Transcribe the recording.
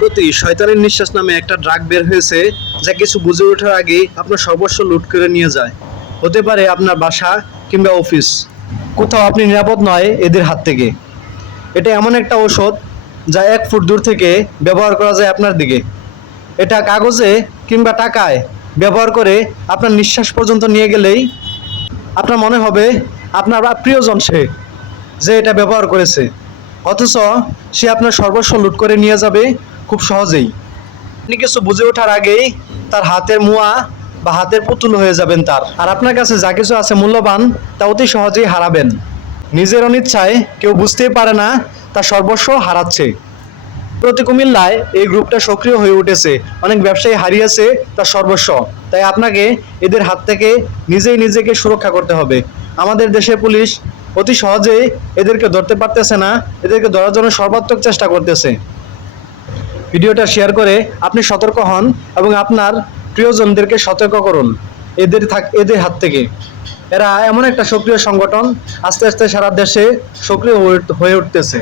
সম্প্রতি শয়তানের নিঃশ্বাস নামে একটা ড্রাগ বের হয়েছে, যা কিছু বুঝে ওঠার আগে আপনার সর্বস্ব লুট করে নিয়ে যায়। হতে পারে আপনার বাসা কিংবা অফিস। কোথাও আপনি নিরাপদ নয় এদের হাত থেকে। এটা এমন একটা ওষুধ যা এক ফুট দূর থেকে ব্যবহার করা যায় আপনার দিকে। এটা কাগজে কিংবা টাকায় ব্যবহার করে আপনার নিঃশ্বাস পর্যন্ত নিয়ে গেলেই আপনার মনে হবে আপনার প্রিয়জন সে, যে এটা ব্যবহার করেছে। অথচ সে আপনার সর্বস্ব লুট করে নিয়ে যাবে খুব সহজেই। আপনি কিছু বুঝে ওঠার আগেই তার হাতের মুয়া বা হাতের পুতুল হয়ে যাবেন তার। আর আপনার কাছে যা কিছু আছে মূল্যবান, তা অতি সহজেই হারাবেন। নিজের অনিচ্ছায় কেউ বুঝতেই পারে না, তা সর্বস্ব হারাচ্ছে। প্রতি কুমিল্লায় এই গ্রুপটা সক্রিয় হয়ে উঠেছে। অনেক ব্যবসায়ী হারিয়েছে তার সর্বস্ব। তাই আপনাকে এদের হাত থেকে নিজেই নিজেকে সুরক্ষা করতে হবে। আমাদের দেশের পুলিশ অতি সহজেই এদেরকে ধরতে পারতেছে না, এদেরকে ধরার জন্য সর্বাত্মক চেষ্টা করতেছে। ভিডিওটা শেয়ার করে আপনি সতর্ক হন এবং আপনার প্রিয়জনদেরকে সতর্ক করুন। এদের থাক, এদের হাত থেকে। এরা এমন একটা সক্রিয় সংগঠন, আস্তে আস্তে সারা দেশে সক্রিয় হয়ে উঠতেছে।